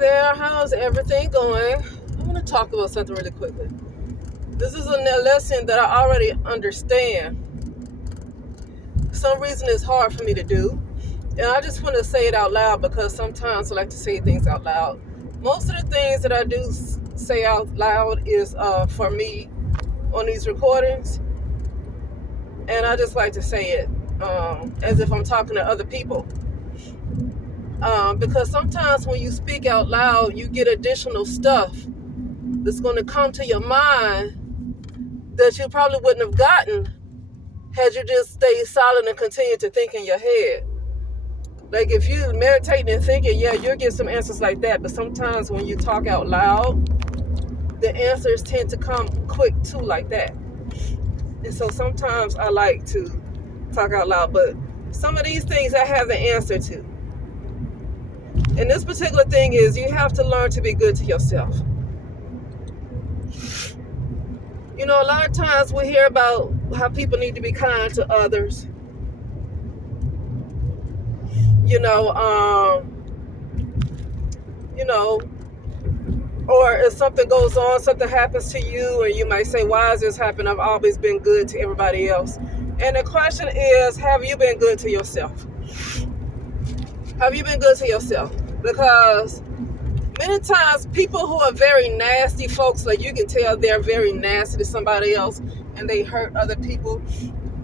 there, how's everything going? I want to talk about something really quickly. This is a lesson that I already understand. For some reason it's hard for me to do. And I just want to say it out loud because sometimes I like to say things out loud. Most of the things that I do say out loud is for me on these recordings. And I just like to say it as if I'm talking to other people. Because sometimes when you speak out loud, you get additional stuff that's going to come to your mind that you probably wouldn't have gotten had you just stayed silent and continued to think in your head. Like if you meditating and thinking, yeah, you'll get some answers like that. But sometimes when you talk out loud, the answers tend to come quick too, like that. And so sometimes I like to talk out loud, but some of these things I have the answer to. And this particular thing is you have to learn to be good to yourself. You know, a lot of times we hear about how people need to be kind to others. Or if something goes on, something happens to you, and you might say, why has this happened? I've always been good to everybody else. And the question is, have you been good to yourself? Have you been good to yourself? Because many times people who are very nasty folks, like you can tell they're very nasty to somebody else and they hurt other people.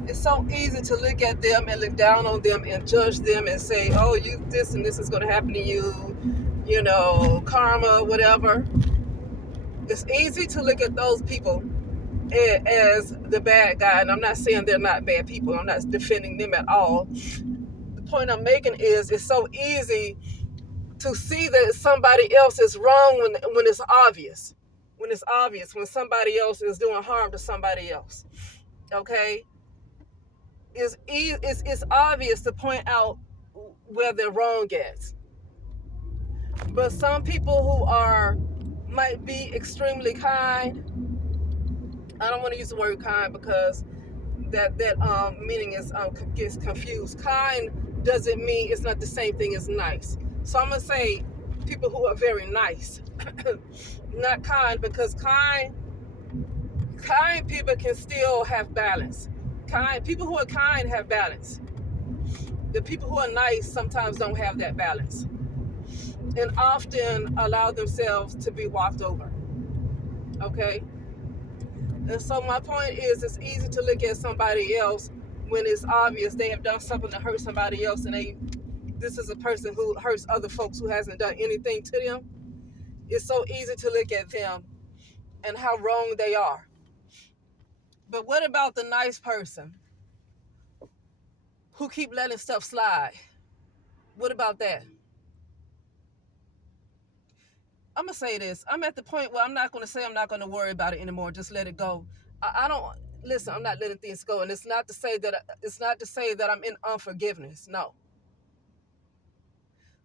It's so easy to look at them and look down on them and judge them and say, oh, you this and this is going to happen to you, karma, whatever. It's easy to look at those people as the bad guy. And I'm not saying they're not bad people. I'm not defending them at all. The point I'm making is it's so easy to see that somebody else is wrong when it's obvious. When it's obvious, when somebody else is doing harm to somebody else. Okay? It's obvious to point out where they're wrong at. But some people who might be extremely kind, I don't want to use the word kind because that meaning gets confused. Kind doesn't mean it's not the same thing as nice. So I'm gonna say people who are very nice, not kind, because kind people can still have balance. People who are kind have balance. The people who are nice sometimes don't have that balance and often allow themselves to be walked over. Okay? And so my point is, it's easy to look at somebody else when it's obvious they have done something to hurt somebody else, and this is a person who hurts other folks who hasn't done anything to them. It's so easy to look at them and how wrong they are. But what about the nice person who keep letting stuff slide? What about that? I'm going to say this. I'm at the point where I'm not going to say I'm not going to worry about it anymore. Just let it go. I don't, listen, I'm not letting things go. And it's not to say that I'm in unforgiveness. No.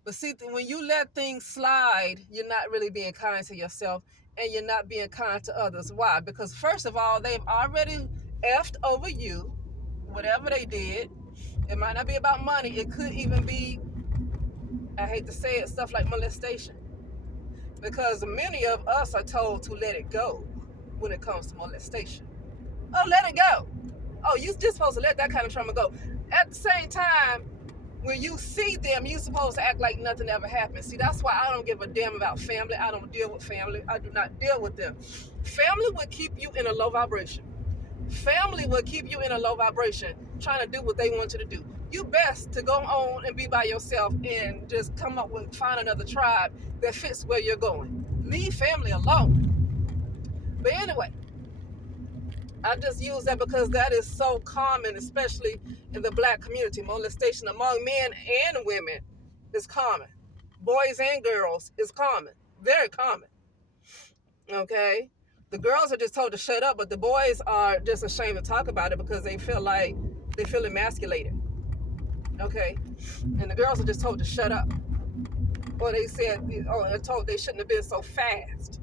But see, when you let things slide, you're not really being kind to yourself and you're not being kind to others. Why? Because first of all, they've already effed over you, whatever they did. It might not be about money. It could even be, I hate to say it, stuff like molestation. Because many of us are told to let it go when it comes to molestation. Oh, let it go. Oh, you're just supposed to let that kind of trauma go. At the same time, when you see them, you're supposed to act like nothing ever happened. See, that's why I don't give a damn about family. I don't deal with family. I do not deal with them. Family will keep you in a low vibration. Family will keep you in a low vibration, trying to do what they want you to do. You best to go on and be by yourself and just find another tribe that fits where you're going. Leave family alone. But anyway, I just use that because that is so common, especially in the black community. Molestation among men and women is common. Boys and girls is common. Very common. Okay? The girls are just told to shut up, but the boys are just ashamed to talk about it because they feel emasculated. Okay? And the girls are just told to shut up. Or they said, they're told they shouldn't have been so fast.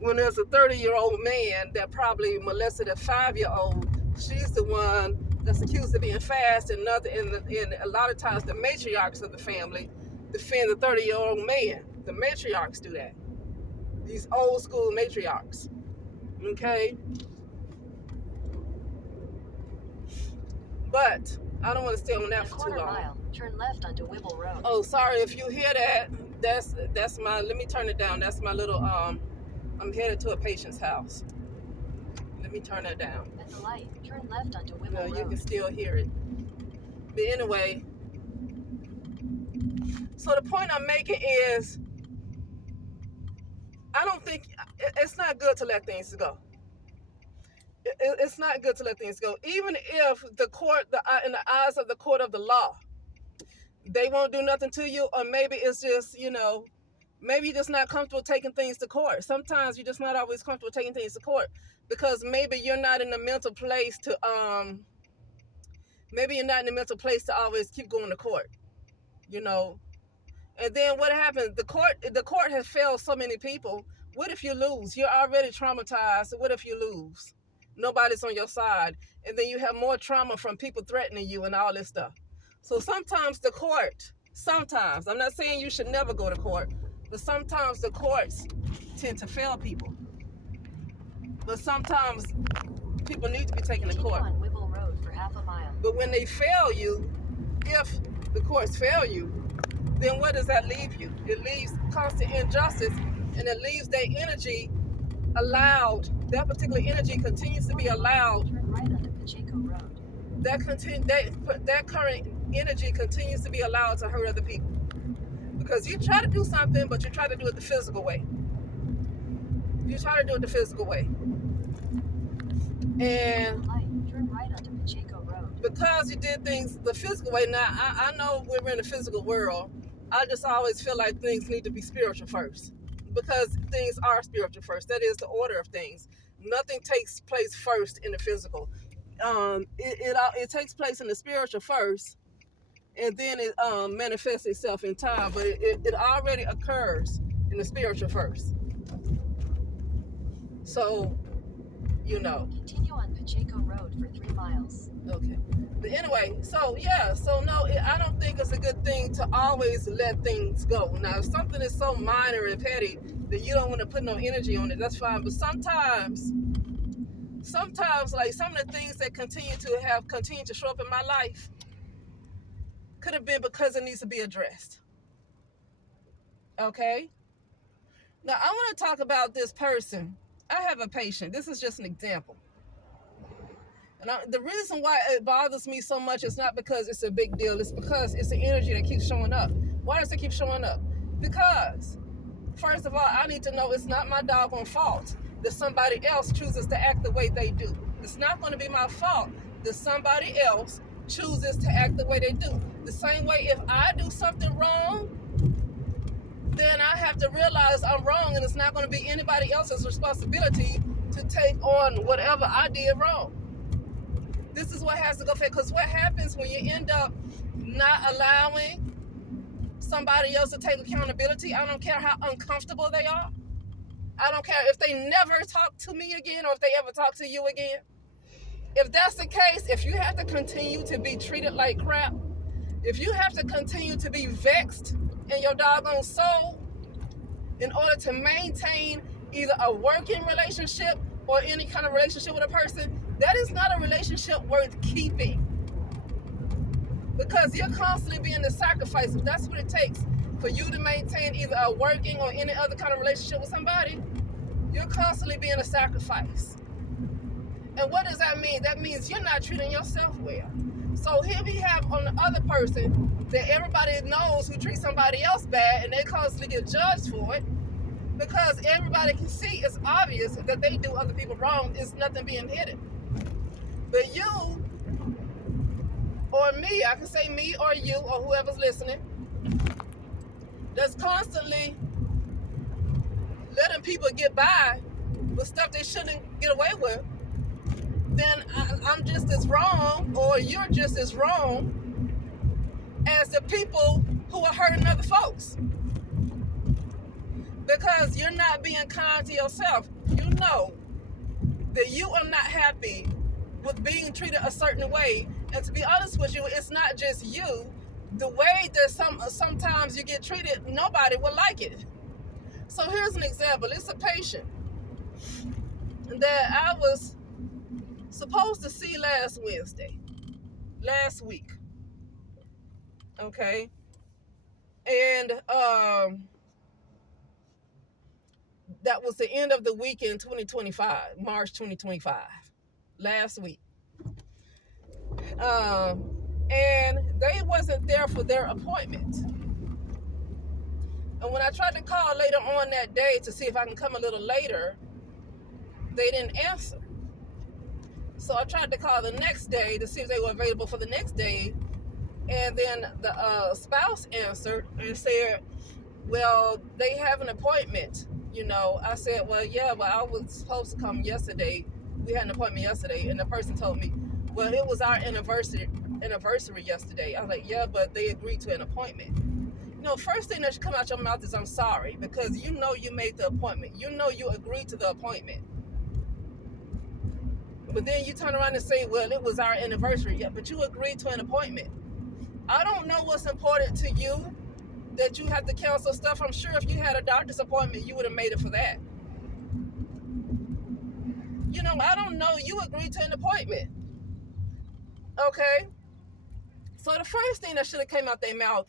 When there's a 30-year-old man that probably molested a 5-year-old, she's the one that's accused of being fast, and a lot of times the matriarchs of the family defend the 30-year-old man. The matriarchs do that. These old school matriarchs. Okay? But I don't want to stay on that for too long. Mile, turn left onto Whipple Road. Oh, sorry if you hear that. That's my, let me turn it down. That's my little I'm headed to a patient's house. Let me turn that down. At the light, turn left onto Whipple Road. You can still hear it. But anyway, so the point I'm making is I don't think it's not good to let things go. It's not good to let things go. Even if the court, in the eyes of the court of the law, they won't do nothing to you, or maybe it's just, maybe you're just not comfortable taking things to court. Sometimes you're just not always comfortable taking things to court because maybe you're not in the mental place to always keep going to court, And then what happens? The court has failed so many people. What if you lose? You're already traumatized. What if you lose? Nobody's on your side. And then you have more trauma from people threatening you and all this stuff. So sometimes the court, I'm not saying you should never go to court, but sometimes the courts tend to fail people. But sometimes people need to be taken to court. On Whipple Road for half a mile. But when they fail you, if the courts fail you, then what does that leave you? It leaves constant injustice, and it leaves that energy allowed. That particular energy continues to be allowed. Turn right onto Pacheco Road. That current energy continues to be allowed to hurt other people. Because you try to do something, but you try to do it the physical way. And turn right onto Pacheco Road. Because you did things the physical way. Now, I know we're in the physical world. I just always feel like things need to be spiritual first. Because things are spiritual first. That is the order of things. Nothing takes place first in the physical. It takes place in the spiritual first, and then it manifests itself in time. But it already occurs in the spiritual first. So, Continue on Pacheco Road for 3 miles. Okay. But anyway, no, I don't think it's a good thing to always let things go. Now, if something is so minor and petty that you don't want to put no energy on it, that's fine. But sometimes, like some of the things that continue to show up in my life could have been because it needs to be addressed. Okay? Now, I want to talk about this person. I have a patient. This is just an example. And the reason why it bothers me so much is not because it's a big deal. It's because it's the energy that keeps showing up. Why does it keep showing up? Because, first of all, I need to know it's not my doggone fault that somebody else chooses to act the way they do. It's not going to be my fault that somebody else chooses to act the way they do. The same way if I do something wrong, then I have to realize I'm wrong, and it's not going to be anybody else's responsibility to take on whatever I did wrong. This is what has to go, because what happens when you end up not allowing somebody else to take accountability, I don't care how uncomfortable they are. I don't care if they never talk to me again or if they ever talk to you again. If that's the case, if you have to continue to be treated like crap, if you have to continue to be vexed in your doggone soul in order to maintain either a working relationship or any kind of relationship with a person, that is not a relationship worth keeping. Because you're constantly being the sacrifice. If that's what it takes for you to maintain either a working or any other kind of relationship with somebody, you're constantly being a sacrifice. And what does that mean? That means you're not treating yourself well. So here we have on the other person that everybody knows who treats somebody else bad, and they constantly get judged for it because everybody can see it's obvious that they do other people wrong. It's nothing being hidden. But you or me, I can say me or you or whoever's listening, that's constantly letting people get by with stuff they shouldn't get away with, then I'm just as wrong, or you're just as wrong as the people who are hurting other folks. Because you're not being kind to yourself. You know that you are not happy with being treated a certain way. And to be honest with you, it's not just you. The way that sometimes you get treated, nobody will like it. So here's an example. It's a patient that I was supposed to see last week. Okay. And that was the end of the week in 2025, March 2025, last week. And they wasn't there for their appointment. And when I tried to call later on that day to see if I can come a little later, they didn't answer. So I tried to call the next day to see if they were available for the next day. And then the spouse answered and said, well, they have an appointment. I said, well, yeah, well, I was supposed to come yesterday. We had an appointment yesterday. And the person told me, well, it was our anniversary yesterday. I was like, yeah, but they agreed to an appointment. First thing that should come out your mouth is I'm sorry, because you made the appointment. You agreed to the appointment. But then you turn around and say, well, it was our anniversary. Yeah, but you agreed to an appointment. I don't know what's important to you that you have to cancel stuff. I'm sure if you had a doctor's appointment, you would have made it for that. I don't know. You agreed to an appointment. Okay? So the first thing that should have came out their mouth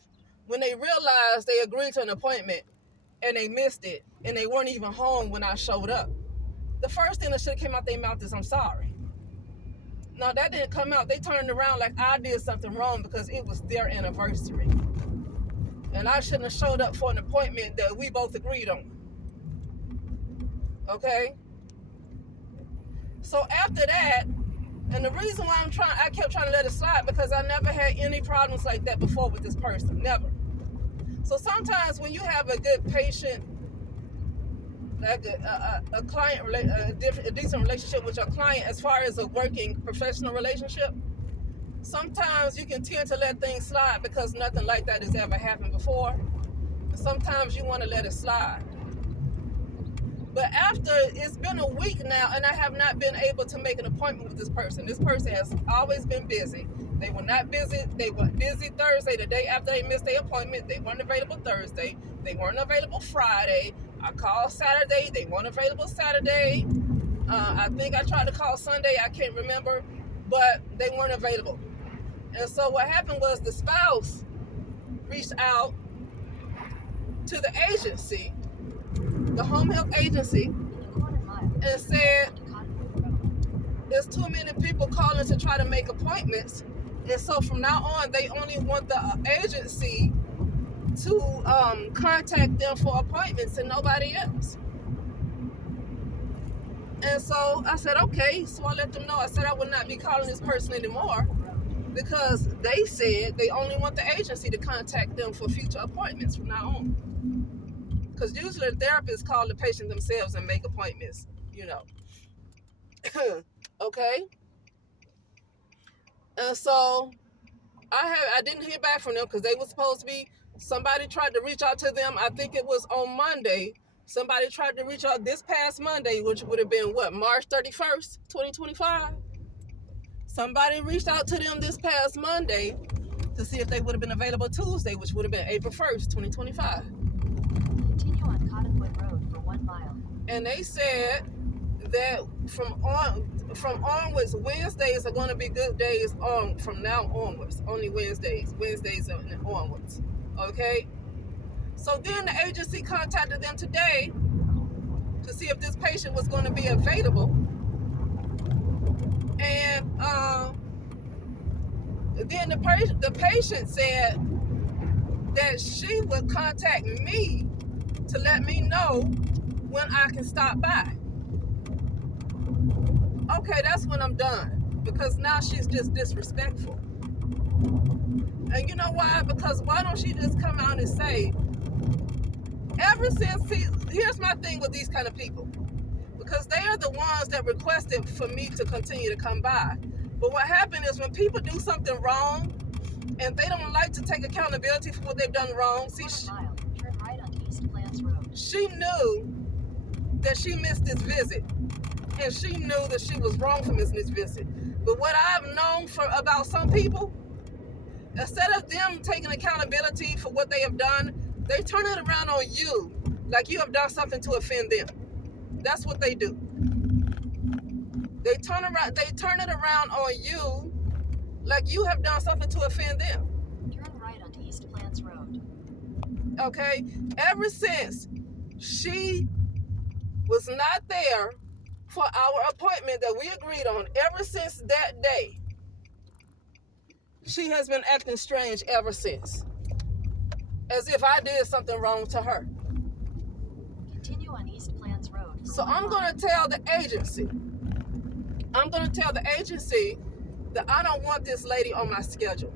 when they realized they agreed to an appointment and they missed it and they weren't even home when I showed up, the first thing that should have came out their mouth is I'm sorry. No, that didn't come out. They turned around like I did something wrong because it was their anniversary. And I shouldn't have showed up for an appointment that we both agreed on. Okay? So after that, and the reason why I kept trying to let it slide, because I never had any problems like that before with this person. Never. So sometimes when you have a good patient, like a client, a decent relationship with your client as far as a working professional relationship, sometimes you can tend to let things slide because nothing like that has ever happened before. And sometimes you want to let it slide. But after it's been a week now and I have not been able to make an appointment with this person. This person has always been busy. They were not busy. They were busy Thursday, the day after they missed their appointment. They weren't available Thursday. They weren't available Friday. I called Saturday. They weren't available Saturday. I think I tried to call Sunday. I can't remember. But they weren't available. And so what happened was the spouse reached out to the agency, the home health agency, and said, there's too many people calling to try to make appointments. And so from now on, they only want the agency to contact them for appointments and nobody else. And so I said, okay. So I let them know. I said I would not be calling this person anymore because they said they only want the agency to contact them for future appointments from now on. Because usually the therapists call the patient themselves and make appointments, Okay? And so I didn't hear back from them because they were supposed to be, somebody tried to reach out to them. I think it was on Monday. Somebody tried to reach out this past Monday, which would have been March 31st, 2025. Somebody reached out to them this past Monday to see if they would have been available Tuesday, which would have been April 1st, 2025. Continue on Cottonwood Road for 1 mile. And they said that from onwards, Wednesdays are going to be good days from now onwards. Only Wednesdays and onwards. Okay? So then the agency contacted them today to see if this patient was going to be available. And then the patient said that she would contact me to let me know when I can stop by. Okay, that's when I'm done, because now she's just disrespectful. And you know why? Because why don't she just come out and say, here's my thing with these kind of people, because they are the ones that requested for me to continue to come by. But what happened is when people do something wrong and they don't like to take accountability for what they've done wrong, turn right on East Plants Road. She knew that she missed this visit, and she knew that she was wrong for missing this visit. But what I've known about some people, instead of them taking accountability for what they have done, they turn it around on you like you have done something to offend them. That's what they do. They turn it around on you like you have done something to offend them. Turn right onto East Plants Road. Okay? Ever since she was not there for our appointment that we agreed on, ever since that day, she has been acting strange ever since. As if I did something wrong to her. Continue on East Plants Road. So I'm going to tell the agency. That I don't want this lady on my schedule.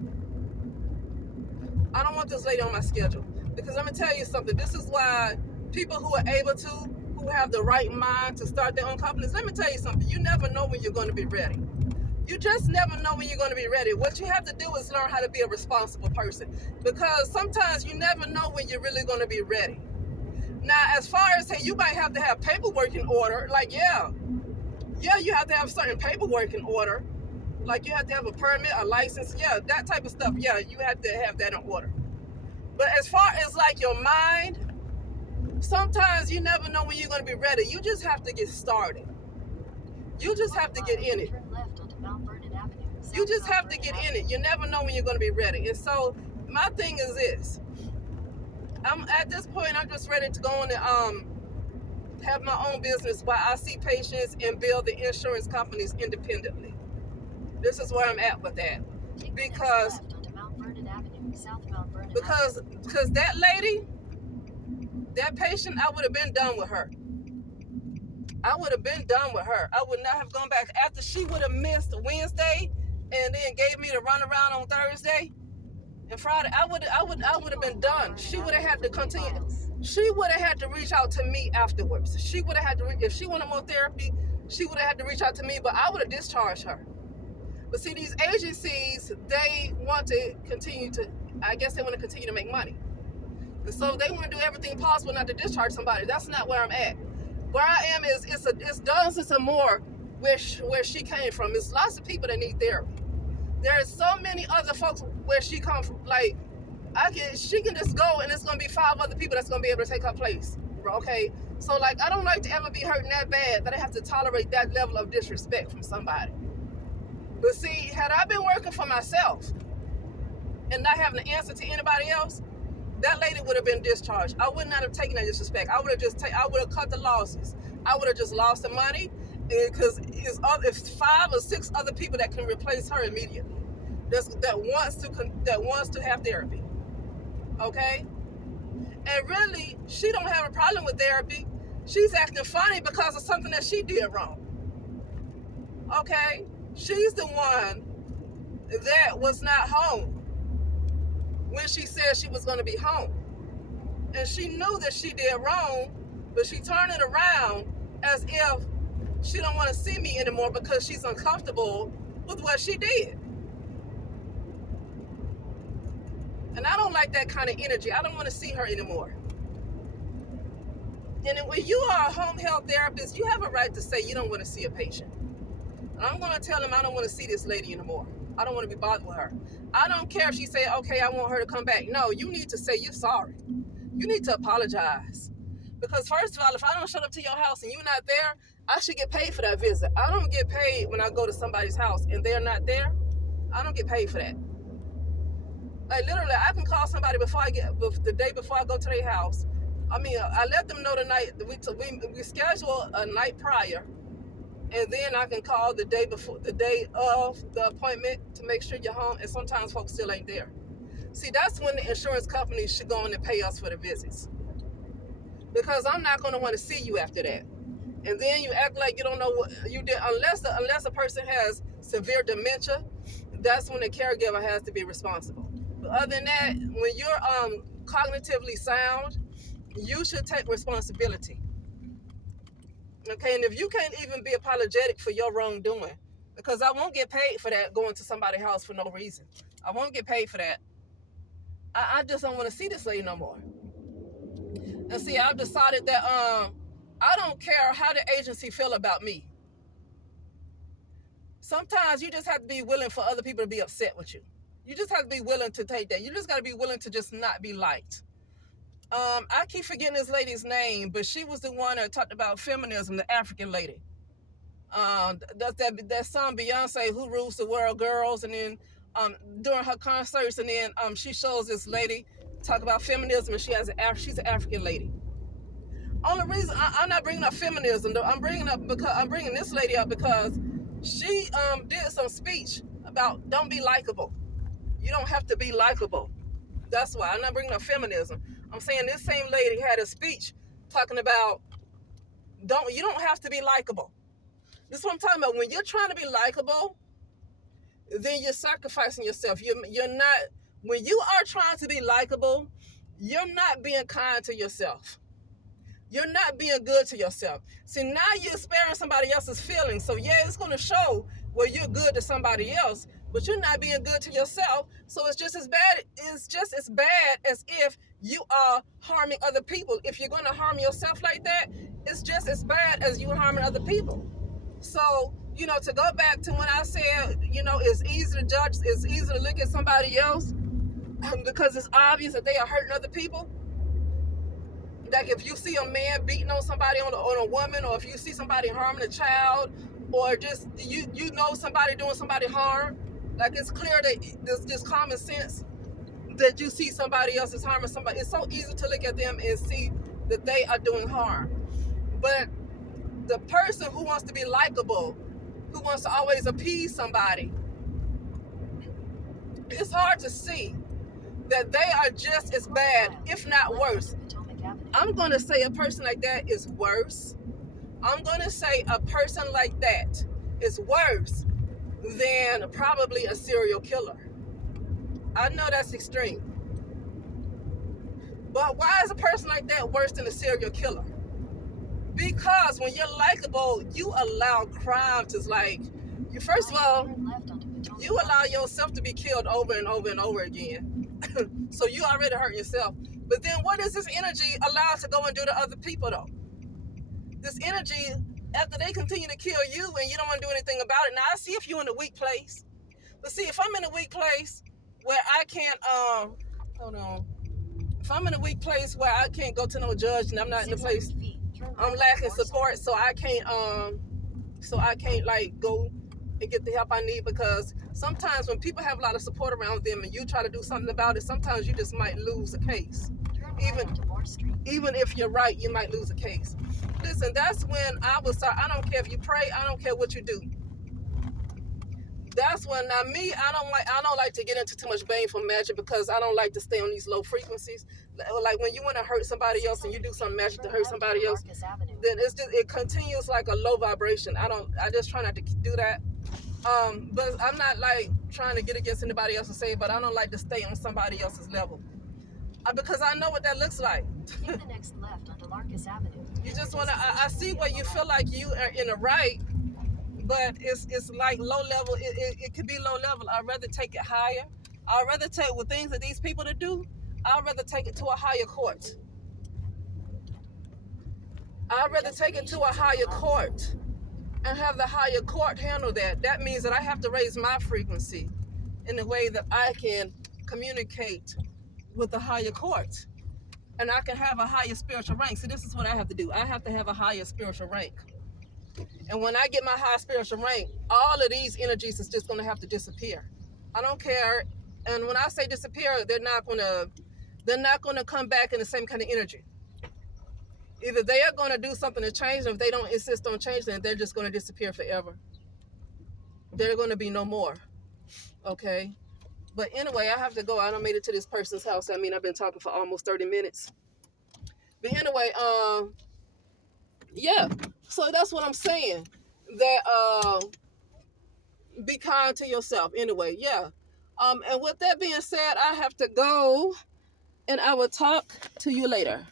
I don't want this lady on my schedule. Because I'm going to tell you something. This is why people who are able to, who have the right mind to start their own companies, let me tell you something. You never know when you're going to be ready. You just never know when you're going to be ready. What you have to do is learn how to be a responsible person. Because sometimes you never know when you're really going to be ready. Now, as far as, hey, you might have to have paperwork in order. Like, yeah, you have to have certain paperwork in order. Like, you have to have a permit, a license. Yeah, that type of stuff. Yeah, you have to have that in order. But as far as, like, your mind, sometimes you never know when you're going to be ready. You just have to get started. You just have to get in it. Turn left onto Mount Vernon Avenue. You just have to get in it. You never know when you're going to be ready. And so my thing is this. I'm at this point, I'm just ready to go on and have my own business while I see patients and build the insurance companies independently. This is where I'm at with that. Take the next Because left onto Mount Vernon Avenue, South Mount Vernon because Avenue. because that lady, that patient, I would have been done with her. I would have been done with her. I would not have gone back after she would have missed Wednesday and then gave me the runaround on Thursday and Friday. I would have been done. She would have had to continue. She would have had to reach out to me afterwards. She would have had to, if she wanted more therapy, she would have had to reach out to me, but I would have discharged her. But see, these agencies, they want to continue to, I guess they want to continue to make money. And so they want to do everything possible not to discharge somebody. That's not where I'm at. Where I am is it's dozens and more where she came from. It's lots of people that need therapy. There are so many other folks where she comes from. Like, she can just go and it's gonna be 5 other people that's gonna be able to take her place. Okay? So like, I don't like to ever be hurting that bad that I have to tolerate that level of disrespect from somebody. But see, had I been working for myself and not having to answer to anybody else, that lady would have been discharged. I would not have taken that disrespect. I would have cut the losses. I would have just lost the money because if 5 or 6 other people that can replace her immediately, that wants to have therapy. Okay? And really, she don't have a problem with therapy. She's acting funny because of something that she did wrong. Okay? She's the one that was not home when she said she was going to be home. And she knew that she did wrong, but she turned it around as if she don't want to see me anymore because she's uncomfortable with what she did. And I don't like that kind of energy. I don't want to see her anymore. And when you are a home health therapist, you have a right to say you don't want to see a patient. And I'm going to tell them I don't want to see this lady anymore. I don't want to be bothered with her. I don't care if she say, okay, I want her to come back. No, you need to say you're sorry. You need to apologize. Because first of all, if I don't show up to your house and you're not there, I should get paid for that visit. I don't get paid when I go to somebody's house and they're not there. I don't get paid for that. Like literally, I can call somebody the day before I go to their house. I mean, I let them know the night, we schedule a night prior. And then I can call the day of the appointment to make sure you're home. And sometimes folks still ain't there. See, that's when the insurance companies should go in and pay us for the visits. Because I'm not going to want to see you after that. And then you act like you don't know what you did. Unless a person has severe dementia, that's when the caregiver has to be responsible. But other than that, when you're cognitively sound, you should take responsibility. Okay, and if you can't even be apologetic for your wrongdoing, because I won't get paid for that going to somebody's house for no reason. I won't get paid for that. I just don't want to see this lady no more. And see, I've decided that I don't care how the agency feel about me. Sometimes you just have to be willing for other people to be upset with you. You just have to be willing to take that. You just got to be willing to just not be liked. I keep forgetting this lady's name, but she was the one that talked about feminism, the African lady. Does that song Beyonce, "Who Rules the World," girls, and then during her concerts, and then she shows this lady talk about feminism, and she's an African lady. Only reason I'm not bringing up feminism, though, I'm bringing this lady up because she did some speech about don't be likable. You don't have to be likable. That's why I'm not bringing up feminism. I'm saying this same lady had a speech talking about you don't have to be likable. This is what I'm talking about. When you're trying to be likable, then you're sacrificing yourself. You're not, when you are trying to be likable, you're not being kind to yourself. You're not being good to yourself. See, now you're sparing somebody else's feelings. So yeah, it's going to show where you're good to somebody else, but you're not being good to yourself. So it's just as bad. It's just as bad as if you are harming other people. If you're going to harm yourself like that, it's just as bad as you harming other people. So, to go back to when I said, it's easy to judge, it's easy to look at somebody else because it's obvious that they are hurting other people. Like if you see a man beating on somebody, on a woman, or if you see somebody harming a child, or just you know somebody doing somebody harm, like it's clear that there's just common sense that you see somebody else is harming somebody. It's so easy to look at them and see that they are doing harm. But the person who wants to be likable, who wants to always appease somebody, it's hard to see that they are just as bad, if not worse. I'm going to say a person like that is worse. I'm going to say a person like that is worse than probably a serial killer. I know that's extreme. But why is a person like that worse than a serial killer? Because when you're likable, you allow crime to, first of all, you allow yourself to be killed over and over and over again. So you already hurt yourself. But then what is this energy allowed to go and do to other people, though? This energy, after they continue to kill you and you don't want to do anything about it. Now, I see if you're in a weak place. But see, if I'm in a weak place where I can't, hold on. If I'm in a weak place where I can't go to no judge and I'm not in a place, I'm lacking support, so I can't, go and get the help I need, because sometimes when people have a lot of support around them and you try to do something about it, sometimes you just might lose a case. Even if you're right, you might lose a case. Listen, that's when I would start. I don't care if you pray, I don't care what you do. That's when, now me, I don't like to get into too much baneful magic, because I don't like to stay on these low frequencies. Like when you want to hurt somebody else and you do some magic to hurt somebody else, then it continues like a low vibration. I just try not to do that. But I'm not like trying to get against anybody else and say, but I don't like to stay on somebody else's level. Because I know what that looks like. Take the next left onto Larcus Avenue. You just want to, I see where you feel like you are in the right, but it's like low level. It could be low level. I'd rather take it higher. I'd rather take with things that these people to do. I'd rather take it to a higher court. I'd rather take it to a higher court and have the higher court handle that. That means that I have to raise my frequency in a way that I can communicate with the higher court, and I can have a higher spiritual rank. So this is what I have to do. I have to have a higher spiritual rank. And when I get my high spiritual rank, all of these energies is just going to have to disappear. I don't care. And when I say disappear, they're not going to come back in the same kind of energy. Either they are going to do something to change them. If they don't insist on changing, they're just going to disappear forever. They're going to be no more. Okay? But anyway, I have to go. I done made it to this person's house. I mean, I've been talking for almost 30 minutes. But anyway, yeah. So that's what I'm saying. That be kind to yourself. Anyway, yeah. And with that being said, I have to go, and I will talk to you later.